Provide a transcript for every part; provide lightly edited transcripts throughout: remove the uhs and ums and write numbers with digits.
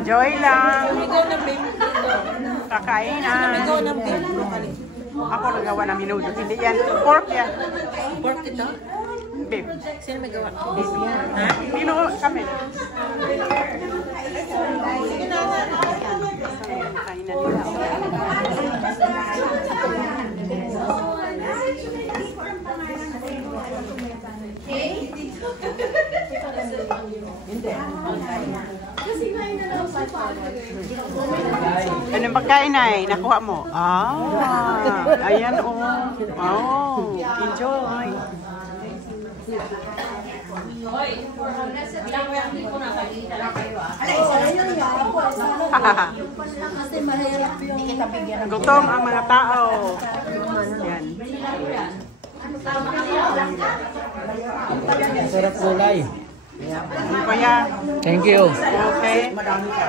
Enjoy lang. Kakain na. Ako nagawa ng minuto. Hindi yan. Pork yan. Pork ito? Beef. Sino may gawa? Beef. Ha? Pino kami. Sige na. Kain na nila. Anong pagkain ay? Nakuha mo? Ah, ayan o. Oh, enjoy. Gutom ang mga tao. Yan. Sarap gulay. Ano pa yan? Thank you. Okay.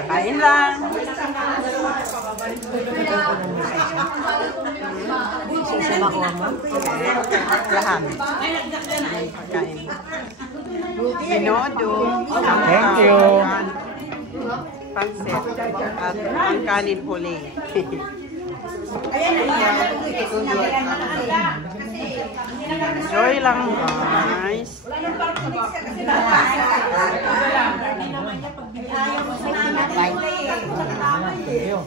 Kain lang. Lahat. Pagkain. Binodo. Thank you. Pansit. At ang kanin huli. Enjoy lang, guys. Thank you.